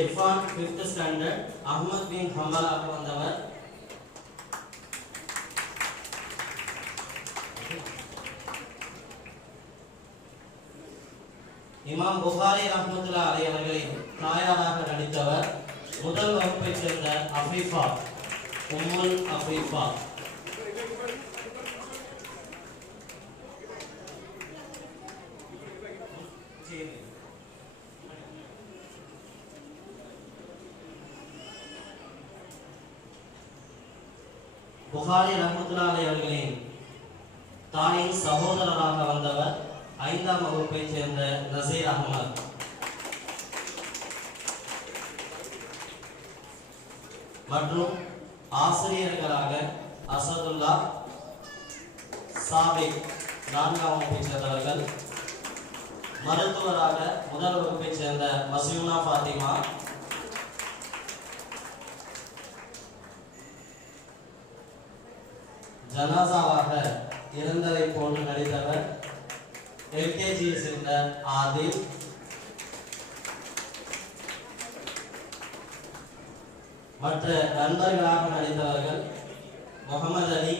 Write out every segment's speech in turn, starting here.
Irfan 5th standard Ahmad பின் ஹம்பலாக வந்தவர். இமாம் புகாரி ரஹ்மத்துல்லாஹி அலைஹி அவர்களின் தாயாராக நடித்தவர். முதல் வகுப்பைச் சேர்ந்த அஃபீஃபா, உம்முல் அஃபீஃபா. புகாரி ரஹ்மத்துல்லாஹி அலைஹி அவர்களின் தாயின் சகோதரராக வந்தவர். 5ஆம் வகுப்பைச் சேர்ந்த நசீர் அஹ்மத். மற்றும் ஆசிரியர்களாக அசதுல்லா, சாபிக் 4ஆம் வகுப்பைச் சேர்ந்தவர்கள். மருத்துவராக முதல் வகுப்பைச் சேர்ந்த மசியூனா ஃபாத்திமா. ஜனாசாவாக இறந்ததை போன்று நடித்தவர் எல்கேஜியை சேர்ந்த ஆதில். மற்ற நண்பர்களாக நடித்தவர்கள் முகமது அலி,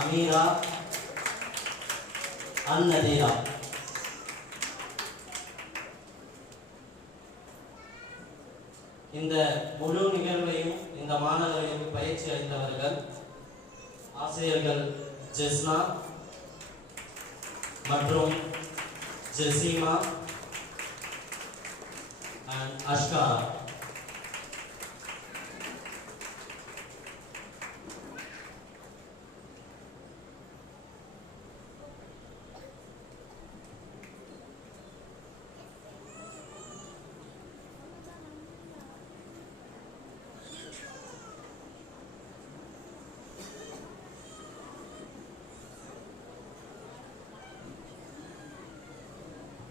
அமீரா, அந்நதீரா. இந்த முழு நிகழ்வையும் இந்த மாணவர்களுக்கு பயிற்சி அளித்தவர்கள் ஆசிரியர்கள் ஜெஸ்னா மற்றும் ஜெசீமா அண்ட் அஷ்காரா.